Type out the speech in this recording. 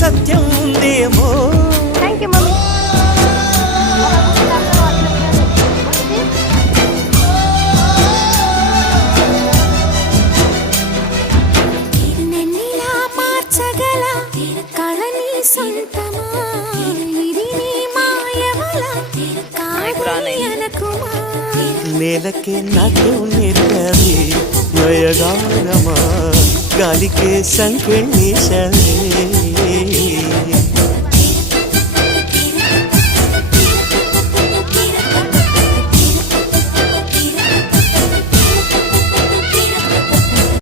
సత్యం ఉందేమో. Thank you mummy. మార్చగల కళని సొంతమా ఇది నీ మాయవల కాదని అనకుమా. నేలకే నాట్యం నేర్పది నయగారమా గాలికే సంకెళ్ళేశవే.